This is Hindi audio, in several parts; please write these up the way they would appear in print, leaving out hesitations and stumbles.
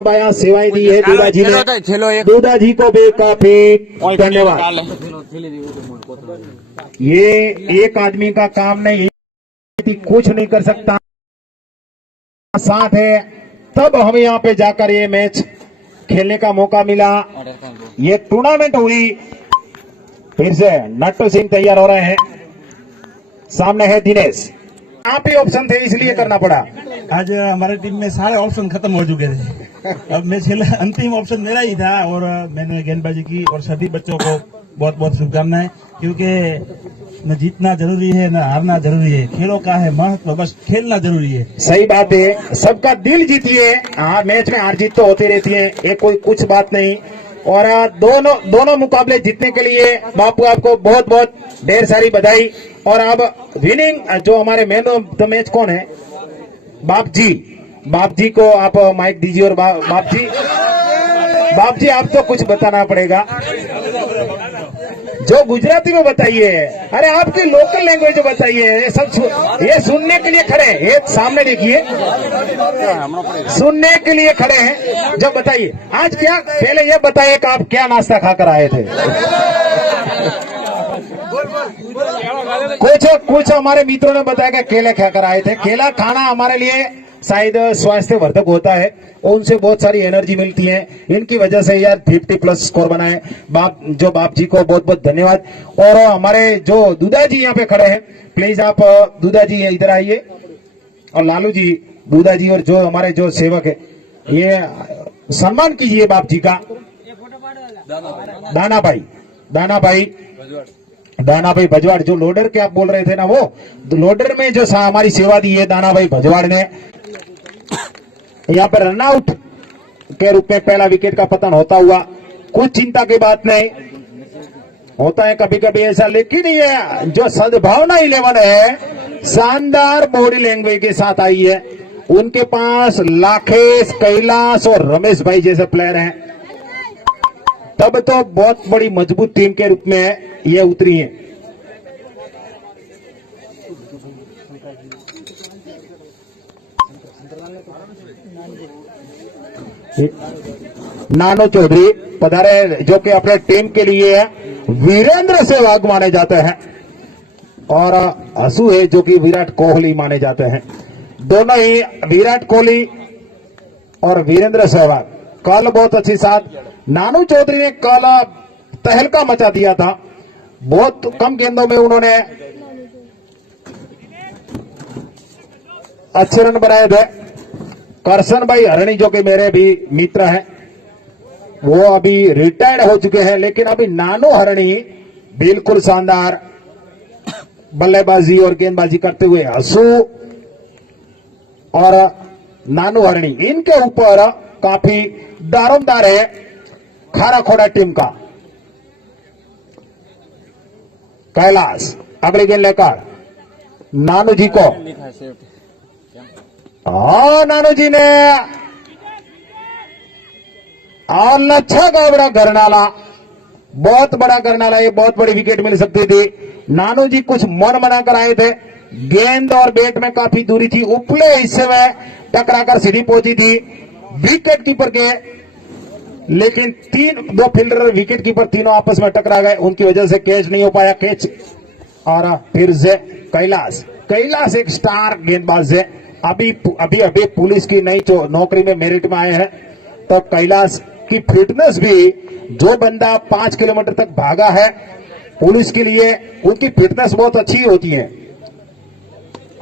यहाँ सेवाएं दी है दूधा जी ने। दूधा जी को भी काफी धन्यवाद। ये एक आदमी का काम नहीं, कुछ नहीं कर सकता, साथ है तब हमें यहाँ पे जाकर ये मैच खेलने का मौका मिला। ये टूर्नामेंट हुई। फिर से नट्टू सिंह तैयार हो रहे हैं, सामने है दिनेश। आप ही ऑप्शन थे इसलिए करना पड़ा। आज हमारे टीम में सारे ऑप्शन खत्म हो चुके थे। अब मैं अंतिम ऑप्शन मेरा ही था और मैंने गेंदबाजी की और सभी बच्चों को बहुत बहुत शुभकामनाएं, क्योंकि न जीतना जरूरी है न हारना जरूरी है। खेलों का है महत्व, बस खेलना जरूरी है। सही बात है, सबका दिल जीतिए। हाँ, मैच में हार जीत तो होती रहती है, ये कोई कुछ बात नहीं। और दोनों मुकाबले जीतने के लिए बापू आपको बहुत बहुत ढेर सारी बधाई। और अब विनिंग जो हमारे मैन ऑफ द मैच कौन है? बाप जी को आप माइक दीजिए। और बाप जी आपको कुछ बताना पड़ेगा, जो गुजराती में बताइए। अरे आपकी लोकल लैंग्वेज में बताइए। ये सब ये सुनने के लिए खड़े हैं, ये सामने देखिए, सुनने के लिए खड़े हैं। जब बताइए आज क्या, पहले ये बताइए कि आप क्या नाश्ता खाकर आए थे। कुछ हमारे मित्रों ने बताया कि केले खाकर आए थे। केला खाना हमारे लिए शायद स्वास्थ्यवर्धक होता है, उनसे बहुत सारी एनर्जी मिलती है। इनकी वजह से यार 50+ स्कोर बनाए। बाप जी को बहुत बहुत धन्यवाद। और हमारे जो दूधा जी यहाँ पे खड़े हैं, प्लीज आप दूधा जी इधर आइए। और लालू जी, दूधा जी और जो हमारे जो सेवक है, ये सम्मान कीजिए बाप जी का। दाना भाई भजवाड़, जो लोडर के आप बोल रहे थे ना, वो लोडर में जो हमारी सेवा दी है दाना भाई भजवाड़ ने। यहाँ पर रनआउट के रूप में पहला विकेट का पतन होता हुआ, कुछ चिंता की बात नहीं, होता है कभी कभी ऐसा। लेकिन ये जो सद्भावना 11 है, शानदार बॉडी लैंग्वेज के साथ आई है। उनके पास लाखेश, कैलाश और रमेश भाई जैसे प्लेयर हैं, तब तो बहुत बड़ी मजबूत टीम के रूप में ये उतरी है। नानो चौधरी पधारे, जो कि अपने टीम के लिए वीरेंद्र सहवाग माने जाते हैं, और हसू है जो कि विराट कोहली माने जाते हैं। दोनों ही विराट कोहली और वीरेंद्र सहवाग कल बहुत अच्छी साथ। नानू चौधरी ने कल तहलका मचा दिया था, बहुत कम गेंदों में उन्होंने अच्छे रन बनाए थे। करसन भाई हरणी, जो कि मेरे भी मित्र हैं, वो अभी रिटायर्ड हो चुके हैं, लेकिन अभी नानो हरणी बिल्कुल शानदार बल्लेबाजी और गेंदबाजी करते हुए हसू और नानो हरणी, इनके ऊपर काफी दारोमदार है खारा खोड़ा टीम का। कैलाश अगली गेंद लेकर नानू जी को, नानू जी ने और लच्छा का बड़ा गरनाला, बहुत बड़ा गरनाला, ये बहुत बड़ी विकेट मिल सकती थी। नानू जी कुछ मन बनाकर आए थे, गेंद और बैट में काफी दूरी थी, उपले हिस्से में टकराकर सीधी पहुंची थी विकेट कीपर के, लेकिन दो फील्डर विकेट कीपर तीनों आपस में टकरा गए, उनकी वजह से कैच नहीं हो पाया। कैच और फिर से कैलाश एक स्टार गेंदबाज है, अभी पुलिस की नई नौकरी में मेरिट में आए हैं। तो कैलाश की फिटनेस भी, जो बंदा 5 किलोमीटर तक भागा है पुलिस के लिए, उनकी फिटनेस बहुत अच्छी होती है।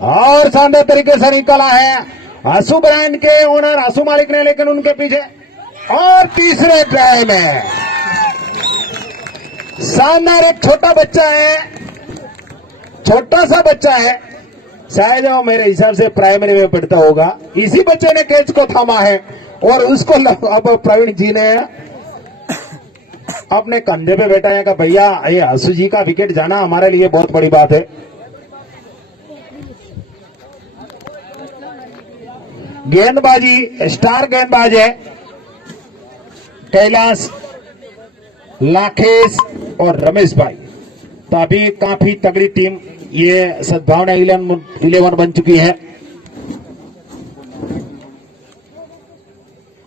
और शानदार तरीके से निकला है आंसू ब्रांड के ओनर आंसू मालिक ने, लेकिन उनके पीछे और तीसरे ट्राई में शानदार एक छोटा बच्चा है, छोटा सा बच्चा है, शायद वो मेरे हिसाब से प्राइमरी में पढ़ता होगा। इसी बच्चे ने कैच को थामा है और उसको अब प्रवीण जी ने अपने कंधे पे बैठाया कि भैया ये आंसू जी का विकेट जाना हमारे लिए बहुत बड़ी बात है। गेंदबाजी स्टार गेंदबाज है कैलाश, लाखेश और रमेश भाई। तो अभी काफी तगड़ी टीम ये सद्भावना 11 बन चुकी है।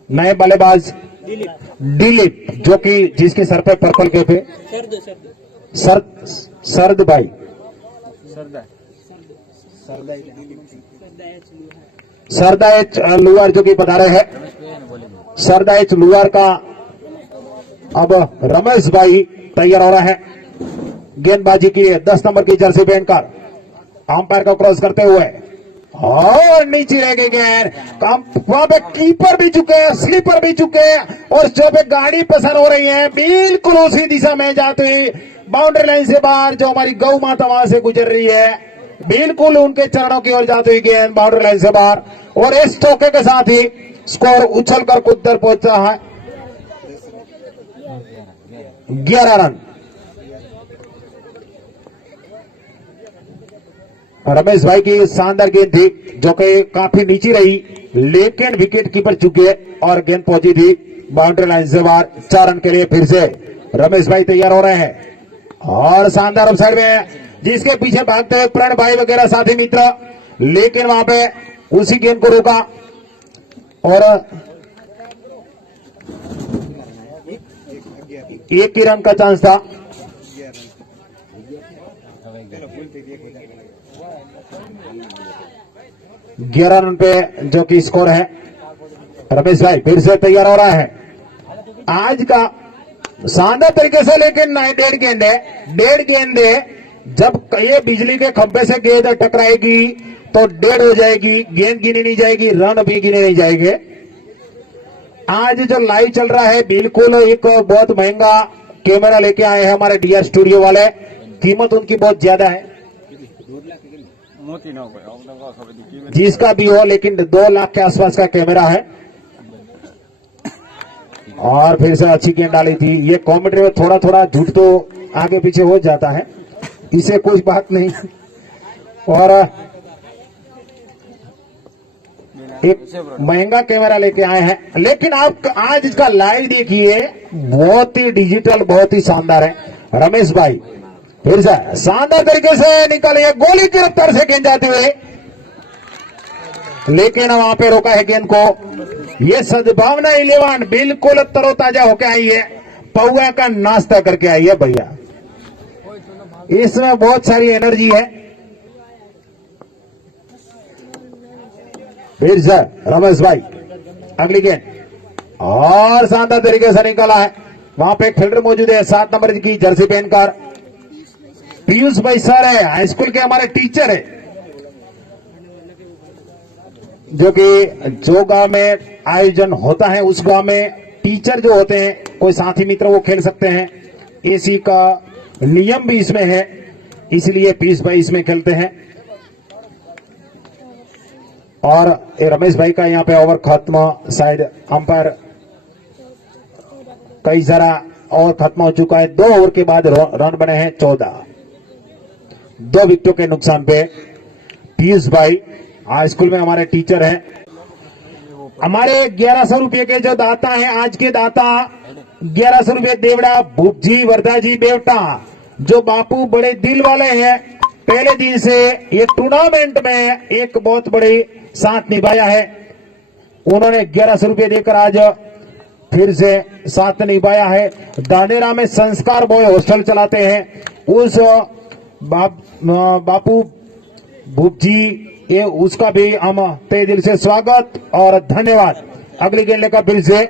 नए बल्लेबाज दिलीप, जो कि जिसके सर पे पर्पल कैप है, सरद भाई, सरदा एच लुआर जो कि बता रहे हैं। सरदा एच लुआर का अब रमेश भाई तैयार हो रहा है गेंदबाजी की 10 नंबर की जर्सी पहनकर, अंपायर को क्रॉस करते हुए, और नीचे रह गई गेंद। वहां पे कीपर भी चुके हैं, स्लीपर भी चुके हैं, और जो पे गाड़ी पसंद हो रही है बिल्कुल उसी दिशा में जाते हुए बाउंड्री लाइन से बाहर, जो हमारी गौ माता वहां से गुजर रही है, बिल्कुल उनके चरणों की ओर जाती हुई गेंद बाउंड्री लाइन से बाहर, और इस चौके के साथ ही स्कोर उछलकर कुदर पहुंचा है 11 रन। रमेश भाई की शानदार गेंद थी, जो कि काफी नीचे रही, लेकिन विकेट कीपर चुके और गेंद पहुंची थी बाउंड्री लाइन से बाहर। 4 रन के लिए फिर से रमेश भाई तैयार हो रहे हैं, और शानदार ऑफसाइड में जिसके पीछे भागते हुए प्रण भाई वगैरह साथी मित्र, लेकिन वहां पे उसी गेंद को रोका, और एक ही रन का चांस था। ग्यारह रन पे जो कि स्कोर है। रमेश भाई फिर से तैयार हो रहा है आज का शानदार तरीके से, लेकिन नहीं, 1.5 गेंद है, 1.5 गेंद है। जब ये बिजली के खंभे से गेंद टकराएगी तो 1.5 हो जाएगी, गेंद गिनी नहीं जाएगी, रन भी गिने नहीं जाएंगे। आज जो लाइव चल रहा है, बिल्कुल एक बहुत महंगा कैमरा लेके आए हैं हमारे डीआर स्टूडियो वाले, कीमत उनकी बहुत ज्यादा है, जिसका भी हो, लेकिन 2 लाख के आसपास का कैमरा है। और फिर से अच्छी गेंद डाली थी। ये कॉमेंट्री में थोड़ा थोड़ा झूठ तो आगे पीछे हो जाता है, इसे कुछ बात नहीं। और एक महंगा कैमरा लेके आए हैं, लेकिन आप आज इसका लाइव देखिए, बहुत ही डिजिटल, बहुत ही शानदार है। रमेश भाई फिर से शानदार तरीके से निकाले, गोली की रफ्तार से गेंद जाते हुए, लेकिन वहां पे रोका है गेंद को। ये सद्भावना 11 बिल्कुल तरोताजा होके आई है, पौआ का नाश्ता करके आई है भैया, इसमें बहुत सारी एनर्जी है। फिर से रमेश भाई अगली गेंद, और शानदार तरीके से निकाला है। वहां पे एक फील्डर मौजूद है 7 नंबर की जर्सी पहनकर, पीयूष भाई सर है, हाई स्कूल के हमारे टीचर है, जो कि जो गांव में आयोजन होता है उस गांव में टीचर जो होते हैं, कोई साथी मित्र वो खेल सकते हैं। एसी का नियम भी इसमें है, इसलिए पीयूष भाई इसमें खेलते हैं। और रमेश भाई का यहाँ पे ओवर खत्म, शायद अंपायर कई सारा ओवर खत्म हो चुका है। 2 ओवर के बाद रन बने हैं 14, 2 विकेटों के नुकसान पे। पीयूष भाई हाई स्कूल में हमारे टीचर हैं। हमारे 1100 रुपये के जो दाता हैं, आज के दाता 1100 रुपये देवड़ा भूपजी वर्धा जी बेवटा, जो बापू बड़े दिल वाले हैं, पहले दिन से ये टूर्नामेंट में एक बहुत बड़ी साथ निभाया है। उन्होंने 1100 रुपये देकर आज फिर से साथ निभाया है। दानेरा में संस्कार बॉय हॉस्टल चलाते हैं, उस बापू भूप जी, ये उसका भी हम तहे दिल से स्वागत और धन्यवाद। अगली गेंद लेकर फिर से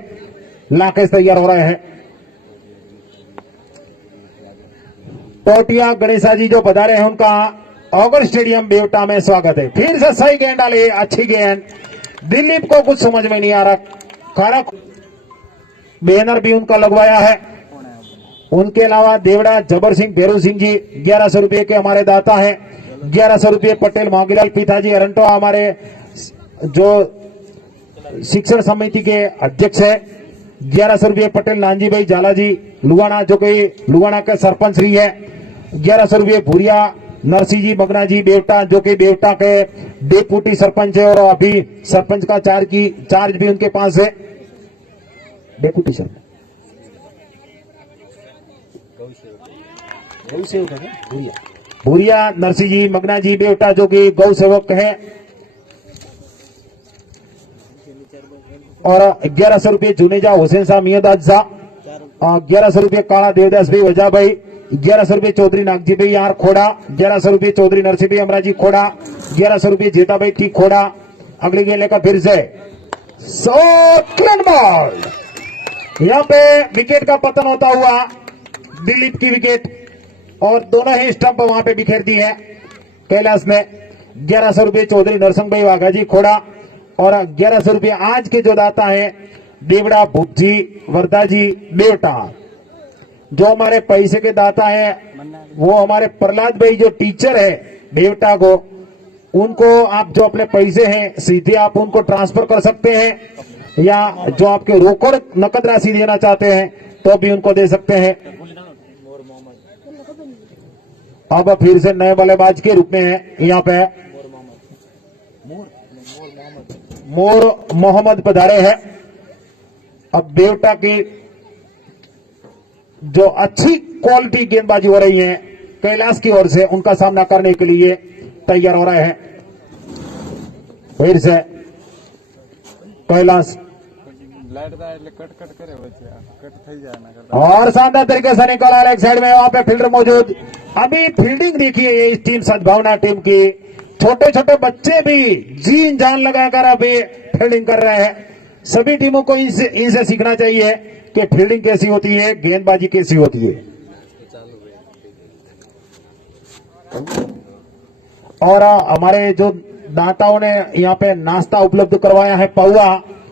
लाकेश तैयार हो रहे हैं। टोटिया गणेशा जी जो पधारे हैं, उनका ऑगर स्टेडियम बेवटा में स्वागत है। फिर से सही गेंद डाली, अच्छी गेंद। दिलीप को कुछ समझ में नहीं आ रहा, खड़ा बैनर भी उनका लगवाया है। उनके अलावा देवड़ा जबर सिंह भैरू सिंह जी 1100 रुपये के हमारे दाता हैं। 1100 रुपये पटेल मोगीलाल पिताजी अरंटो हमारे जो शिक्षण समिति के अध्यक्ष है। 1100 रुपये पटेल नानजी भाई जाला जी लुगाना, जो कि लुगाना के सरपंच श्री है। 1100 रुपये भूरिया नरसिंह जी मगना जी बेवटा, जो कि बेवटा के डेपुटी सरपंच है, और अभी सरपंच का चार्ज भी उनके पास है। डेपुटी सरपंच भूरिया नरसिंह जी मगना जी बेवटा, जो कि गौ सेवक है। और 1100 रुपये जुनेजा हुसैन शाह मियादाद शाह, 1100 रुपये काला देवदास भाई वजह भाई, 1100 रुपये चौधरी नागजी भाई यार खोड़ा, 1100 रुपये चौधरी नरसिंह भाई अमराजी खोड़ा, 1100 रुपये जेता भाई ठीक खोड़ा। अगली गेंद लेकर फिर से क्लीन बॉल, यहाँ पे विकेट का पतन होता हुआ दिलीप की विकेट और दोनों ही स्टंप वहां पे बिखेर दी है कैलाश ने। 1100 रुपये चौधरी नरसिंह भाई वाघा जी खोड़ा और 1100 रुपये आज के जो दाता है देवड़ा भूप जी वर्धा जी बेवटा। जो हमारे पैसे के दाता है वो हमारे प्रहलाद भाई जो टीचर है बेवटा को, उनको आप जो अपने पैसे हैं सीधे आप उनको ट्रांसफर कर सकते हैं या जो आपके रोकड़ नकद राशि देना चाहते हैं तो भी उनको दे सकते हैं। अब फिर से नए बल्लेबाज के रूप में है यहाँ पे मोर मोहम्मद पधारे है। अब बेवटा की जो अच्छी क्वालिटी गेंदबाजी हो रही है कैलाश की ओर से, उनका सामना करने के लिए तैयार हो रहे हैं। फिर से कैलाश और शानदार तरीके से निकाला एक साइड में, वहां पे फील्डर मौजूद। अभी फील्डिंग देखिए ये इस टीम सद्भावना टीम की, छोटे छोटे बच्चे भी जीन जान लगाकर अभी फील्डिंग कर रहे हैं। सभी टीमों को इनसे सीखना चाहिए कि फील्डिंग कैसी होती है, गेंदबाजी कैसी होती है। और हमारे जो दाताओं ने यहाँ पे नाश्ता उपलब्ध करवाया है पौवा,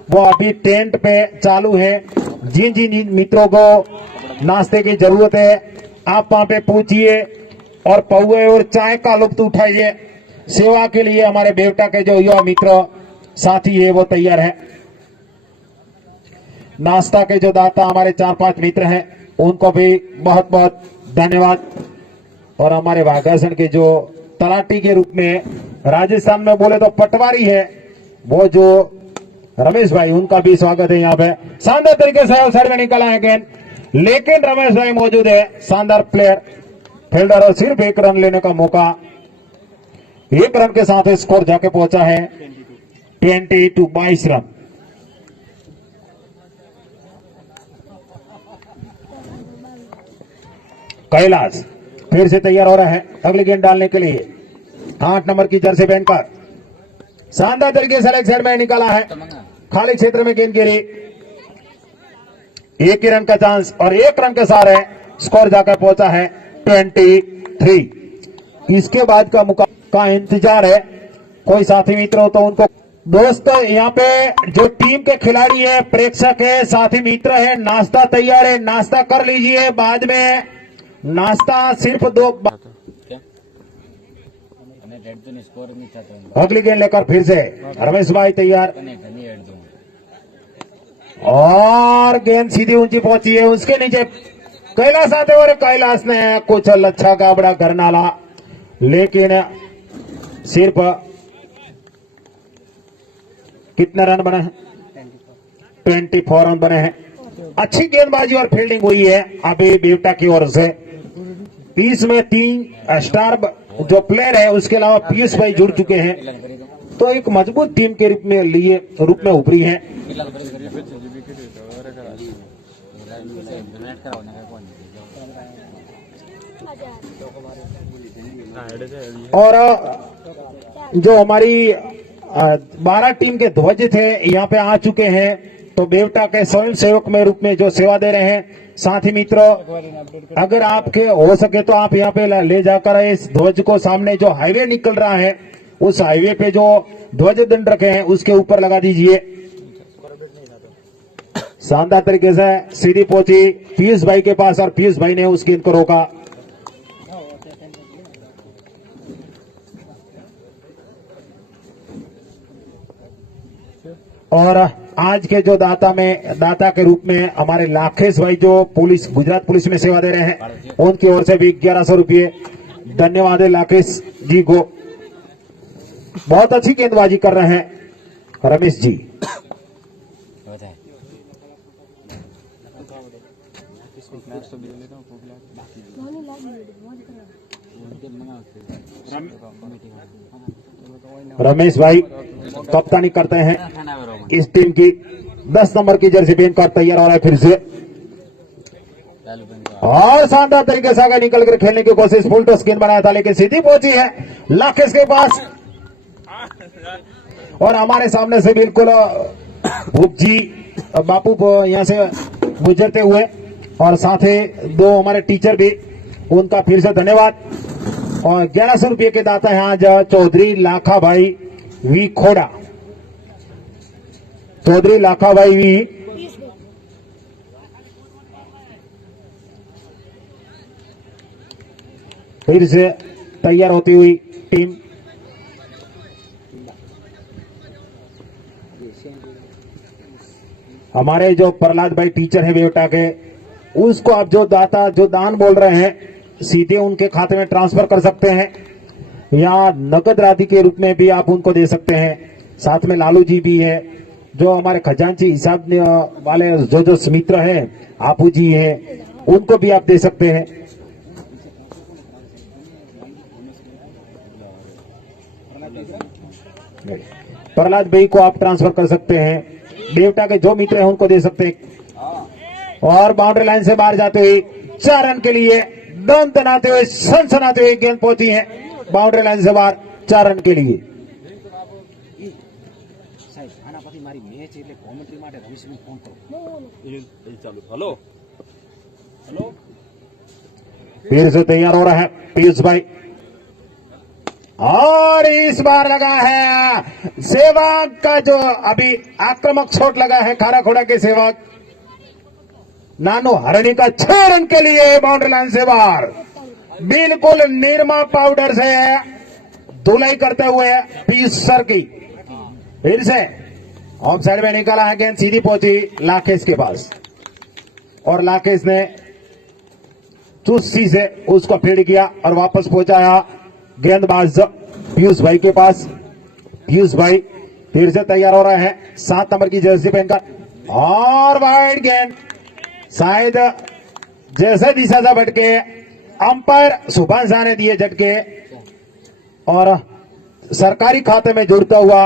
वो अभी टेंट पे चालू है। जिन जिन मित्रों को नाश्ते की जरूरत है आप वहां पे पूछिए और पौवे और चाय का लुत्फ उठाइए। सेवा के लिए हमारे बेवटा के जो युवा मित्र साथी है वो तैयार है। नाश्ता के जो दाता हमारे 4-5 मित्र हैं उनको भी बहुत बहुत धन्यवाद। और हमारे वाघासन के जो तलाटी के रूप में राजस्थान में बोले तो पटवारी है वो जो रमेश भाई, उनका भी स्वागत है यहाँ पे। शानदार तरीके से अवसर में निकला है गेंद, लेकिन रमेश भाई मौजूद है, शानदार प्लेयर फील्डर, और सिर्फ एक रन लेने का मौका। एक रन के साथ स्कोर जाके पहुंचा है 22 रन। कैलाश फिर से तैयार हो रहा है अगली गेंद डालने के लिए। 8 नंबर की जर्सी पहनकर शानदार तरीके से लेग साइड में निकाला है, खाली क्षेत्र में गेंद गिरी। एक ही रन का चांस और एक रन के सारे स्कोर जाकर पहुंचा है 23। इसके बाद का मुकाबला का इंतजार है। कोई साथी मित्र हो तो उनको दोस्तों यहाँ पे जो टीम के खिलाड़ी है, प्रेक्षक है, साथी मित्र है, नाश्ता तैयार है, नाश्ता कर लीजिए। बाद में नाश्ता सिर्फ 2 अगली गेंद लेकर फिर से रमेश भाई तैयार और गेंद सीधी ऊंची पहुंची है, उसके नीचे कैलाश आते हुए कैलाश ने कुछ लच्छा का बड़ा घर नाला, लेकिन सिर्फ कितने रन बने हैं? 24 रन बने हैं। अच्छी गेंदबाजी और फील्डिंग हुई है अभी बेवटा की ओर से। इसमें 3 स्टार जो प्लेयर है उसके अलावा पीयूष भाई जुड़ चुके हैं, तो एक मजबूत टीम के रूप में उभरी है। और जो हमारी 12 टीम के ध्वज थे यहाँ पे आ चुके हैं, तो बेवटा के स्वयं सेवक में रूप में जो सेवा दे रहे हैं। साथी मित्रों, अगर आपके हो सके तो आप यहाँ पे ले जाकर इस ध्वज को सामने जो हाईवे निकल रहा है उस हाईवे पे जो ध्वज दंड रखे हैं उसके ऊपर लगा दीजिए। शानदार तरीके से सीधी पहुंची पीयूष भाई के पास और पीयूष भाई ने उस गेंद को रोका। और आज के जो दाता के रूप में हमारे लाखेश भाई जो गुजरात पुलिस में सेवा दे रहे हैं, उनकी ओर से भी 1100 रुपये धन्यवाद है लाखेश जी को। बहुत अच्छी गेंदबाजी कर रहे हैं रमेश जी। रमेश भाई कप्तानी करते हैं इस टीम की। 10 नंबर की जर्सी पहनकर तैयार हो रहा है फिर से, और शानदार तरीके से आगे निकल कर खेलने की कोशिश, फुल टॉस गेंद बनाया था लेकिन सीधी पहुंची है लाकेश के पास, और हमारे सामने से बिल्कुल जी बापू यहां से गुजरते हुए, और साथ ही दो हमारे टीचर भी, उनका फिर से धन्यवाद। और 1100 रुपये के दाता है आज चौधरी लाखा भाई वी खोड़ा, चौधरी लाखा भाई वी। फिर से तैयार होती हुई टीम, हमारे जो प्रहलाद भाई टीचर हैं बेटा के, उसको आप जो दाता जो दान बोल रहे हैं सीधे उनके खाते में ट्रांसफर कर सकते हैं, या नकद राशि के रूप में भी आप उनको दे सकते हैं। साथ में लालू जी भी है, जो हमारे खजांची हिसाब वाले जो मित्र हैं, आपू जी हैं, उनको भी आप दे सकते हैं। प्रहलाद भाई को आप ट्रांसफर कर सकते हैं, बेवटा के जो मित्र हैं उनको दे सकते हैं। और बाउंड्री लाइन से बाहर जाते हुए 4 रन के लिए दम तनाते हुए सनसनाते हुए गेंद पहुंची है बाउंड्री लाइन से बाहर 4 रन के लिए। फिर से तैयार हो रहा है पीयूष भाई, और इस बार लगा है सेवक का जो अभी आक्रामक शॉट लगा है खाराखोड़ा के सेवक नानू हरणी का 6 रन के लिए बाउंड्री लाइन से बाहर, बिल्कुल निरमा पाउडर से धुलाई करते हुए पीयूष सर की। फिर से ऑफ साइड में निकाला है गेंद, सीधी पहुंची लाकेश के पास, और लाकेश ने चुस्ती से उसको फीड किया और वापस पहुंचाया गेंदबाज पीयूष भाई के पास। पीयूष भाई फिर से तैयार हो रहे हैं 7 नंबर की जर्सी पहनकर, और वाइड गेंद शायद जैसे दिशा से भटके अंपायर सुभाष झा ने दिए झटके, और सरकारी खाते में जुड़ता हुआ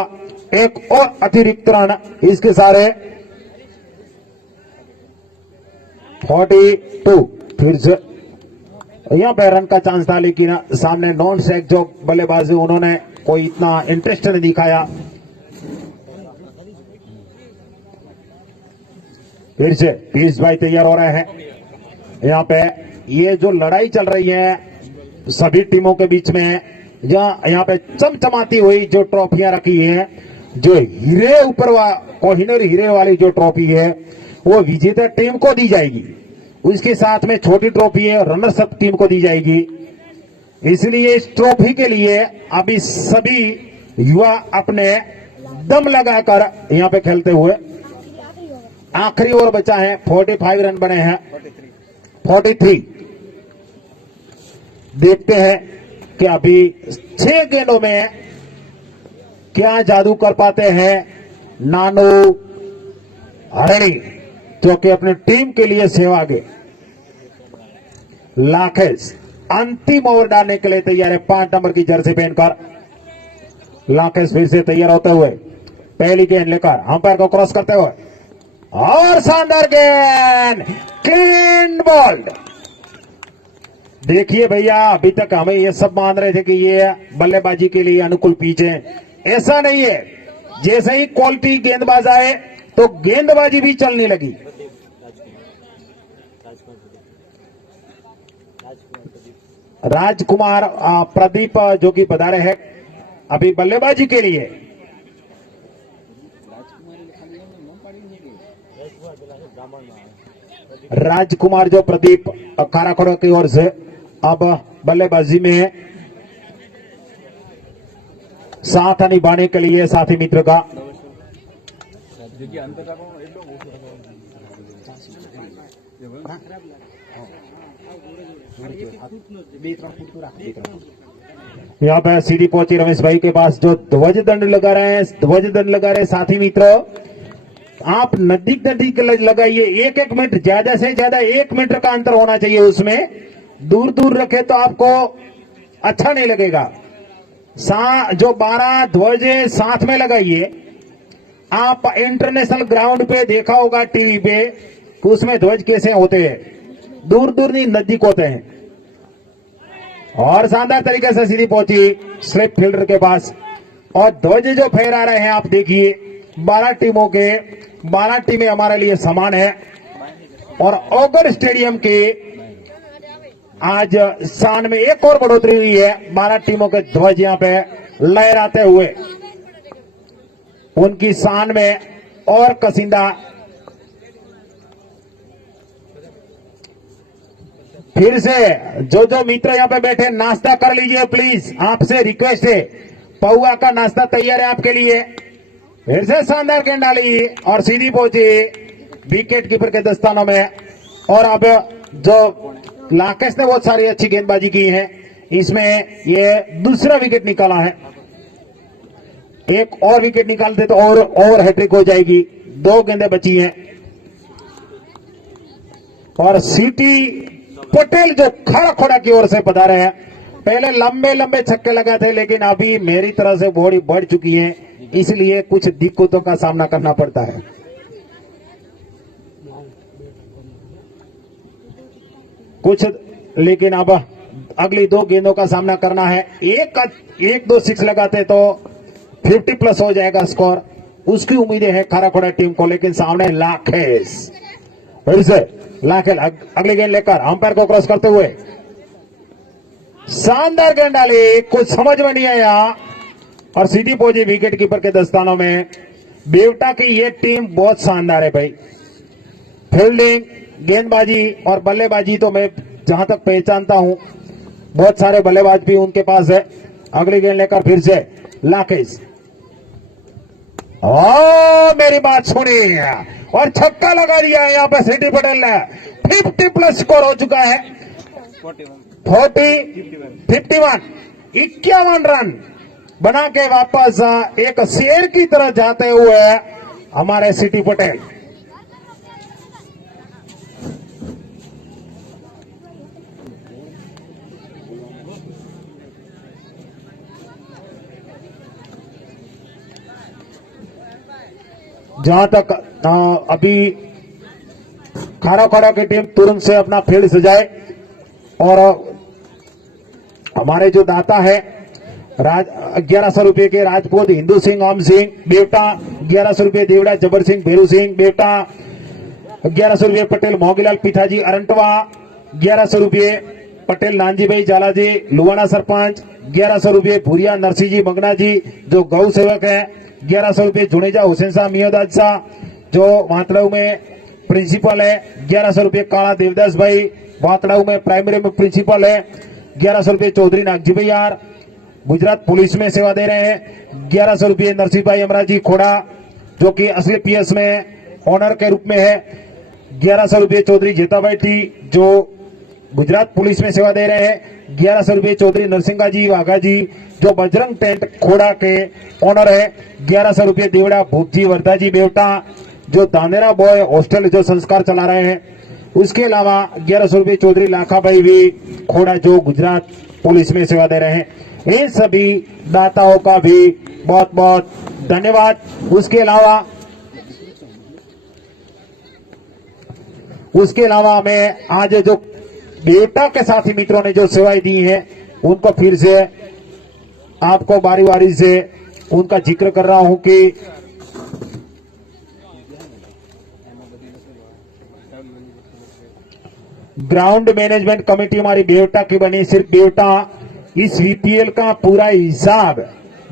एक और अतिरिक्त रन इसके सारे 42। फिर से यहां पे रन का चांस था, लेकिन सामने नॉन स्ट्राइक जो बल्लेबाज उन्होंने कोई इतना इंटरेस्ट नहीं दिखाया। फिर से पीयूष भाई तैयार हो रहे हैं। यहाँ पे ये जो लड़ाई चल रही है सभी टीमों के बीच में, यहाँ पे चमचमाती हुई जो ट्रॉफियां रखी है, जो हीरे ऊपर कोहिनूर हीरे वाली जो ट्रॉफी है वो विजेता टीम को दी जाएगी, उसके साथ में छोटी ट्रॉफी है रनर्स अप टीम को दी जाएगी। इसलिए इस ट्रॉफी के लिए अभी सभी युवा अपने दम लगाकर यहाँ पे खेलते हुए, आखिरी ओवर बचा है, 45 रन बने हैं, 43। देखते हैं कि अभी 6 गेंदों में क्या जादू कर पाते हैं नानू हरणी, जो कि अपनी टीम के लिए सेवा के। लाकेश अंतिम ओवर डालने के लिए तैयार है 5 नंबर की जर्सी पहनकर। लाकेश फिर से तैयार होते हुए पहली गेंद लेकर अंपायर को क्रॉस करते हुए, और शानदार गेंद, क्लीन बॉल्ड। देखिए भैया, अभी तक हमें ये सब मान रहे थे कि ये बल्लेबाजी के लिए अनुकूल पिच है, ऐसा नहीं है। जैसे ही क्वालिटी गेंदबाज आए तो गेंदबाजी भी चलने लगी। राजकुमार प्रदीप जो कि पधारे हैं अभी बल्लेबाजी के लिए। राजकुमार जो प्रदीप काराखोड़ा की ओर से अब बल्लेबाजी में साथ निभाने के लिए साथी मित्र का यहाँ पे सीढ़ी पहुंची रमेश भाई के पास, जो ध्वज दंड लगा रहे हैं साथी मित्रों, आप नजदीक नजदीक लगाइए। 1-1 मीटर, ज्यादा से ज्यादा 1 मीटर का अंतर होना चाहिए उसमें। दूर दूर रखे तो आपको अच्छा नहीं लगेगा। जो 12 ध्वज साथ में लगाइए, आप इंटरनेशनल ग्राउंड पे देखा होगा टीवी पे कि उसमें ध्वज कैसे होते हैं, दूर दूर नहीं नजदीक होते हैं। और शानदार तरीके से सीधी पहुंची स्लिप फील्डर के पास और ध्वज जो फहरा रहे हैं आप देखिए। 12 टीमों के 12 टीमें हमारे लिए समान है और ओगर स्टेडियम के आज शान में एक और बढ़ोतरी हुई है। 12 टीमों के ध्वज यहां पे लहराते हुए उनकी शान में और कसिंदा। फिर से जो मित्र यहां पे बैठे नाश्ता कर लीजिए प्लीज, आपसे रिक्वेस्ट है। पौआ का नाश्ता तैयार है आपके लिए। फिर से शानदार गेंद डाली और सीधी पहुंची विकेट कीपर के दस्तानों में। और अब जो लाकेश ने बहुत सारी अच्छी गेंदबाजी की है, इसमें ये दूसरा विकेट निकाला है। एक और विकेट निकालते तो और हैट्रिक हो जाएगी। 2 गेंदें बची हैं और सीटी पटेल जो खड़ा की ओर से पधारे हैं। पहले लंबे लंबे छक्के लगा थे, लेकिन अभी मेरी तरह से बॉडी बढ़ चुकी है, इसलिए कुछ दिक्कतों का सामना करना पड़ता है। लेकिन अब अगली 2 गेंदों का सामना करना है। एक 2 6 लगाते तो 50+ हो जाएगा स्कोर, उसकी उम्मीदें हैं खाराखोड़ा टीम को। लेकिन सामने लाखेस, फिर से लाखेल अगली गेंद लेकर अंपायर को क्रॉस करते हुए शानदार गेंद डाली, कुछ समझ में नहीं आया और सीधी पहुंची विकेट कीपर के दस्तानों में। बेवटा की ये टीम बहुत शानदार है भाई। फील्डिंग, गेंदबाजी और बल्लेबाजी तो मैं जहां तक पहचानता हूं बहुत सारे बल्लेबाज भी उनके पास है। अगली गेंद लेकर फिर से लाकेश, मेरी बात सुनी और छक्का लगा दिया है यहां पर सिटी पटेल ने। 50+ स्कोर हो चुका है। 51 रन बना के वापस एक शेर की तरह जाते हुए हमारे सिटी पटेल। जहां तक अभी खाराखोड़ा की टीम तुरंत से अपना फील्ड सजाए और हमारे जो दाता है 1100 रुपए के राजपूत हिंदू सिंह ओम सिंह बेवटा, 1100 रुपए देवड़ा जबर सिंह भेरू सिंह बेवटा, 1100 रुपए पटेल मोगीलाल पिठाजी अरंटवा, 1100 रुपए पटेल नानजी भाई जालाजी लुवाना सरपंच, 1100 रुपए भूरिया नरसिंह जी मंगना जी जो गौ सेवक है, 1100 रुपए जुनेजा हुसैन शाह मियादाद शाह जो वातड़ाऊ में प्रिंसिपल है, 1100 रुपए काला देवदास भाई वातड़ाऊ में प्राइमरी में प्रिंसिपल है, 1100 रुपए चौधरी नागजी भाई यार गुजरात पुलिस में सेवा दे रहे हैं, 1100 रुपए नरसिंह भाई अमराजी खोड़ा जो कि असली पीएस में ऑनर के रूप में है, 1100 रुपए चौधरी जेताभाई टी जो गुजरात पुलिस में सेवा दे रहे हैं, 1100 रुपए चौधरी नरसिंगा जी वाघा जी जो बजरंग टेंट खोड़ा के ऑनर है, 1100 रुपए देवड़ा भूपजी वर्धा जी बेवटा जो दानेरा बॉय हॉस्टल जो संस्कार चला रहे हैं, उसके अलावा 1100 रुपए चौधरी लाखाभाई भी खोड़ा जो गुजरात पुलिस में सेवा दे रहे हैं। इन सभी दाताओं का भी बहुत बहुत धन्यवाद। उसके अलावा हमें आज जो बेवटा के साथी मित्रों ने जो सेवाएं दी हैं उनको फिर से आपको बारी बारी से उनका जिक्र कर रहा हूं कि ग्राउंड मैनेजमेंट कमेटी हमारी बेवटा की बनी। सिर्फ बेवटा इस वीपीएल का पूरा हिसाब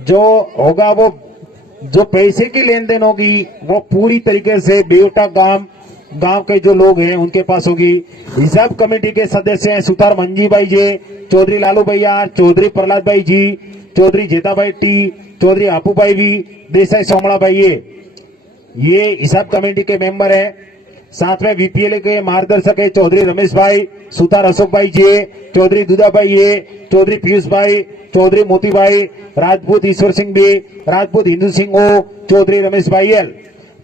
जो होगा वो जो पैसे की लेन देन होगी वो पूरी तरीके से बेवटा गांव के जो लोग हैं उनके पास होगी। हिसाब कमेटी के सदस्य हैं सुतार मंजी भाई जी, चौधरी लालू भैया, चौधरी प्रहलाद भाई जी, चौधरी जेताभाई टी, चौधरी आपू भाई भी, देसाई सोमड़ा भाई ये हिसाब कमेटी के मेंबर हैं। साथ में वीपीएल के मार्गदर्शक है चौधरी रमेश भाई, सुतार अशोक भाई जी, चौधरी दुदा भाई चौधरी पीयूष भाई, चौधरी मोती भाई, राजपूत ईश्वर सिंह भी, राजपूत हिंदू सिंह हो, चौधरी रमेश भाई एल।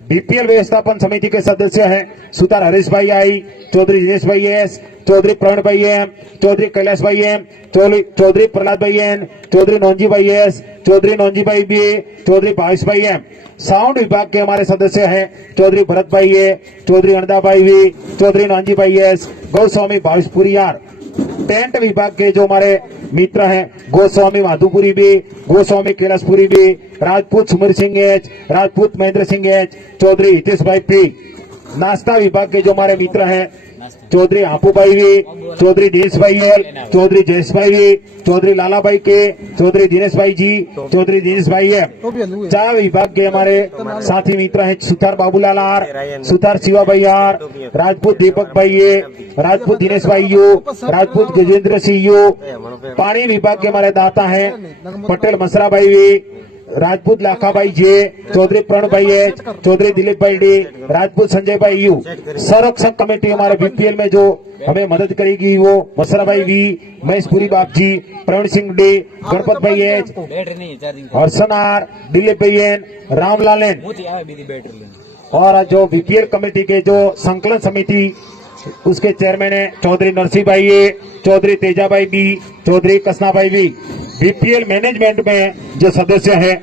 बीपीएल व्यवस्थापन समिति के सदस्य हैं सुतार हरीश भाई आई, चौधरी दिनेश भाई एस, चौधरी प्रवीण भाई एम, चौधरी कैलाश भाई एम, चौधरी प्रहलाद भाई एन, चौधरी नौंजी भाई एस, चौधरी नौंजी भाई बी, चौधरी भावेश भाई एम। साउंड विभाग के हमारे सदस्य हैं चौधरी भरत भाई ए, चौधरी अणदा भाई वी, चौधरी नौंजी भाई एस, गोस्वामी भावेशपुरी यार। टेंट विभाग के जो हमारे मित्र हैं गोस्वामी माधुपुरी भी, गोस्वामी कैलाशपुरी भी, राजपूत सुमीर सिंह एच, राजपूत महेंद्र सिंह एच, चौधरी हितेश भाई पी। नाश्ता विभाग के जो हमारे मित्र हैं चौधरी आपू भाई भी, चौधरी दिनेश भाई एल, चौधरी जयेश भाई भी, चौधरी लाला भाई के, चौधरी दिनेश भाई जी, चौधरी दिनेश भाई एम। चाय विभाग के हमारे साथी मित्र हैं सुतार बाबूलाल आर, सुतार शिवा भाई आर, राजपूत दीपक भाई ए, राजपूत दिनेश भाई यू, राजपूत गजेंद्र सिंह यू। पानी विभाग के हमारे दाता हैं पटेल मसरा भाई वी, राजपूत लाखा भाई जे, चौधरी प्रण भाई एच, चौधरी दिलीप भाई डी, राजपूत संजय भाई यू। संरक्षण कमेटी हमारे बीपीएल में जो हमें मदद करेगी वो मसरा भाई वी, महेशपुरी बाप जी, प्रवीण सिंह डी, गणपत भाई एच, हर्षन आर, दिलीप भाई एन, रामलाल एन। और जो बीपीएल कमेटी के जो संकलन समिति उसके चेयरमैन है चौधरी नरसिंह भाई ए, चौधरी तेजा भाई बी, चौधरी कसना भाई बी। बीपीएल मैनेजमेंट में जो सदस्य है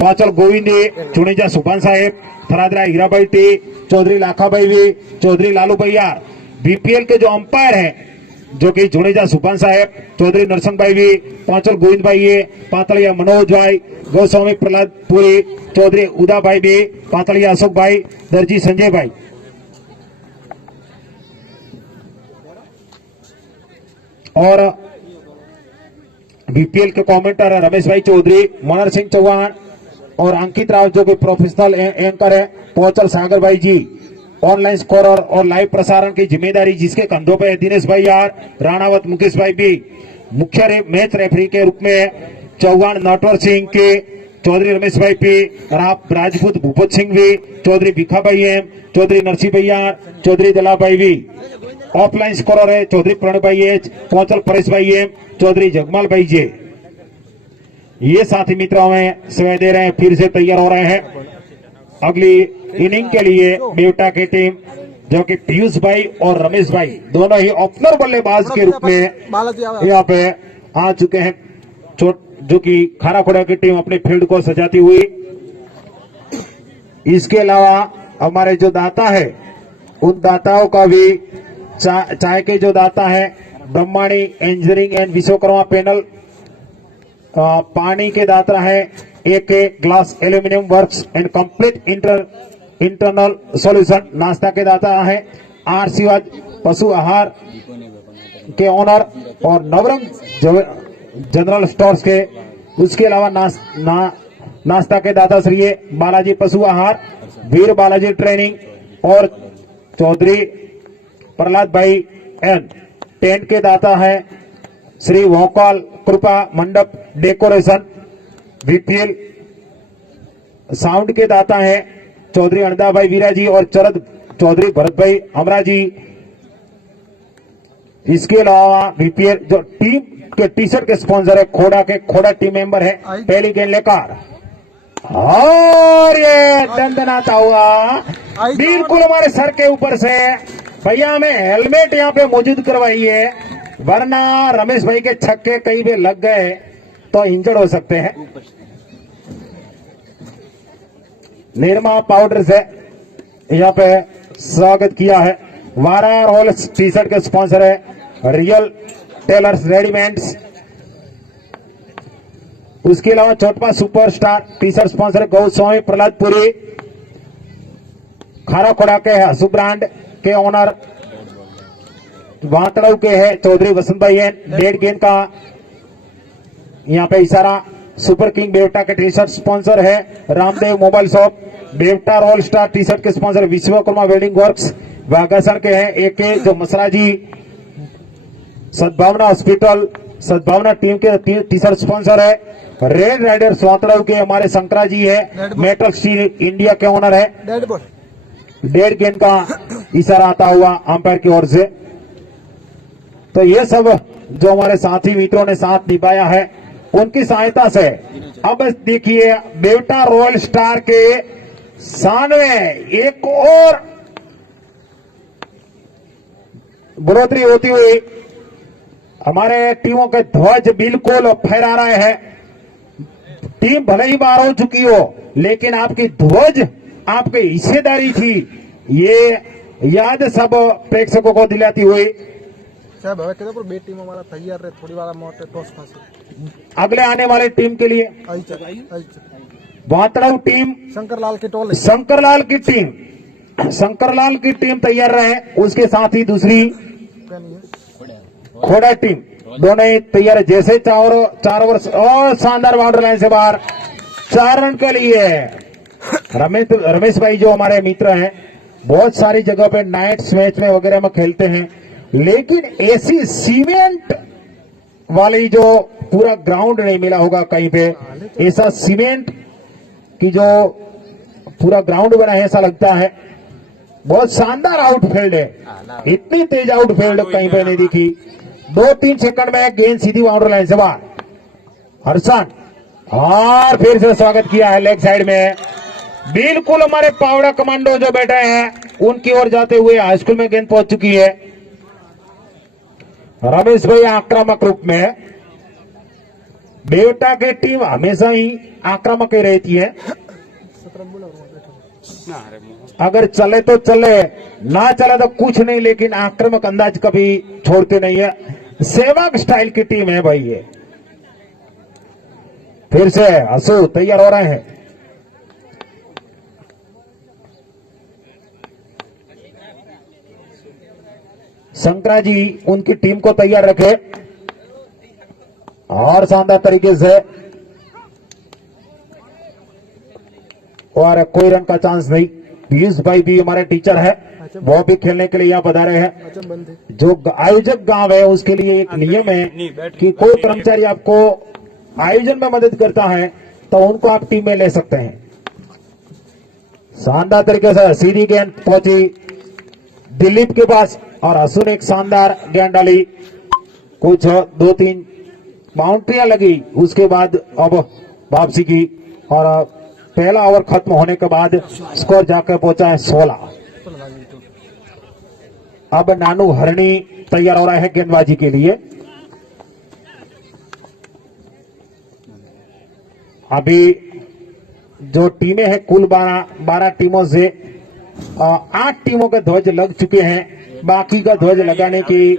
पाचल गोविंद चुनेजा सुभान साहेब, थरादरा हीराबाई टी, चौधरी लाखाबाई वी, चौधरी लालू भैया। बीपीएल के जो अंपायर हैं जो कि जुनेजा सुभान साहेब, चौधरी नरसिंह भाई वी, पाचल गोविंद भाई ए, पातलिया मनोज भाई, गोस्वामी प्रहलाद पुरी, चौधरी उदा भाई बी, पातलिया अशोक भाई, दर्जी संजय भाई। और बीपीएल के कमेंटर है रमेश भाई चौधरी, मनोहर सिंह चौहान और अंकित राव जो कि प्रोफेशनल एंकर है, पहुंचल सागर भाई जी। ऑनलाइन स्कोरर और लाइव प्रसारण की जिम्मेदारी जिसके कंधों पे है दिनेश भाई आर, राणावत मुकेश भाई बी। मुख्य मैच रेफरी के रूप में चौहान नटवर सिंह के, चौधरी रमेश भाई पी, राजपूत भूपत सिंह वी, चौधरी भिखा भाई एम, चौधरी नरसिंह भैया, चौधरी दला भाई वी। ऑफलाइन स्कोरर है चौधरी प्रणय भाई एच, पहुंचल परेश भाई एम, चौधरी जगमाल भाई जे। ये साथी मित्र हमें सेवा दे रहे हैं, फिर से तैयार हो रहे हैं अगली इनिंग के लिए। बेवटा की टीम जो कि पीयूष भाई और रमेश भाई दोनों ही ओपनर बल्लेबाज के रूप में यहाँ पे आ चुके हैं, जो कि खाराखोड़ा की टीम अपने फील्ड को सजाती हुई। इसके अलावा हमारे जो दाता है उन दाताओं का भी चाय के जो दाता है Brahmani engineering and Vishwakarma panel, पानी के दाता है A K glass aluminium works and complete internal solution. नाश्ता के दाता है आर शिवाज पशु आहार के ओनर और नवरंग जनरल स्टोर्स के। उसके अलावा नाश्ता के दाता श्री बालाजी पशु आहार, वीर बालाजी ट्रेनिंग और चौधरी प्रहलाद भाई एन। टेंट के दाता है श्री भोपाल कृपा मंडप डेकोरेशन बीपीएल। साउंड के दाता है चौधरी अणदा भाई वीरा जी और चरद चौधरी भरत भाई अमरा जी। इसके अलावा बीपीएल जो टीम के टी शर्ट के स्पॉन्सर है खोड़ा के, खोड़ा टीम मेंबर है पहली गेंद लेकर और ये दंदनाता हुआ बिल्कुल हमारे सर के ऊपर से। भैया हमें हेलमेट यहाँ पे मौजूद करवाइए, वरना रमेश भाई के छक्के कहीं भी लग गए तो इंजर्ड हो सकते हैं। निर्मा पाउडर से यहाँ पे स्वागत किया है। वारा रोल टी शर्ट के स्पॉन्सर है रियल टेलर्स रेडीमेड्स। उसके अलावा चौटपा superstar T shirt sponsor Goswami Prahladpuri. Kharakhoda के हसु ब्रांड के ओनर वातड़ाऊ के है चौधरी वसंत भाई एन। डेढ़ गेंद का यहाँ पे इशारा। सुपर किंग बेवटा के टी शर्ट स्पॉन्सर है रामदेव मोबाइल शॉप। बेवटा रोल स्टार टी शर्ट के स्पॉन्सर विश्वकर्मा वेल्डिंग वर्क्स वागासन के हैं एके जो मसरा जी। सद्भावना हॉस्पिटल सद्भावना टीम के टी शर्ट स्पॉन्सर है रेड राइडर स्वातड़ाऊ के हमारे शंकरा जी है। मेटल स्टील इंडिया के ओनर है। डेढ़ गेंद का इशारा आता हुआ अंपायर की ओर से। तो ये सब जो हमारे साथी मित्रों ने साथ निभाया है उनकी सहायता से अब देखिए बेवटा रॉयल स्टार के 97 एक और बढ़ोतरी होती हुई हमारे टीमों के ध्वज बिल्कुल फहरा रहे हैं। टीम भले ही बाहर हो चुकी हो, लेकिन आपकी ध्वज आपकी हिस्सेदारी थी, ये याद सब प्रेक्षकों को दिलाती हुई साहब હવે કીધું પણ બે ટીમો મારા તૈયાર રહે થોડી વાર માટે ટોસ પાસે अगले आने वाले टीम के लिए आई चल वातड़ाऊ टीम शंकरलाल की टोल है शंकरलाल की टीम तैयार रहे। उसके साथ ही दूसरी क्या नहीं है खोड़ा टीम दोनों ही तैयार है। जैसे चार ओवर और शानदार बाउंड्री लाइन से बाहर 4 रन के लिए रमेश भाई जो हमारे मित्र हैं, बहुत सारी जगह पे नाइट्स मैच में वगैरह में खेलते हैं, लेकिन ऐसी सीमेंट वाली जो पूरा ग्राउंड नहीं मिला होगा कहीं पे, ऐसा सीमेंट की जो पूरा ग्राउंड बना है ऐसा लगता है। बहुत शानदार आउटफील्ड है, इतनी तेज आउटफील्ड कहीं पे नहीं दिखी। 2-3 सेकंड में गेंद सीधी बाउंड्री लाइन से बाहर। हर्षन और फिर से स्वागत किया है लेग साइड में, बिल्कुल हमारे पावड़ा कमांडो जो बैठे हैं उनकी ओर जाते हुए हाई स्कूल में गेंद पहुंच चुकी है। रमेश भाई आक्रामक रूप में, बेवटा की टीम हमेशा ही आक्रामक ही रहती है, अगर चले तो चले, ना चले तो कुछ नहीं, लेकिन आक्रामक अंदाज कभी छोड़ते नहीं है। सेवक स्टाइल की टीम है भाई ये। फिर से असू तैयार हो रहे हैं। शंकरा जी उनकी टीम को तैयार रखे और शानदार तरीके से, और कोई रन का चांस नहीं। पीयूष भाई भी हमारे टीचर है, वो भी खेलने के लिए यहाँ पधारे हैं। अच्छा बंद है जो आयोजक गांव है उसके लिए एक नियम है कि कोई कर्मचारी आपको आयोजन में मदद करता है तो उनको आप टीम में ले सकते हैं। शानदार तरीके से सीधी गेंद पहुंची दिलीप के पास और असू ने एक शानदार गेंद डाली, कुछ 2-3 बाउंड्रियां लगी, उसके बाद अब वापसी की और पहला ओवर खत्म होने के बाद स्कोर जाकर पहुंचा है 16। अब नानू हरणी तैयार हो रहा है गेंदबाजी के लिए। अभी जो टीमें हैं कुल 12 टीमों से 8 टीमों के ध्वज लग चुके हैं, बाकी का ध्वज लगाने की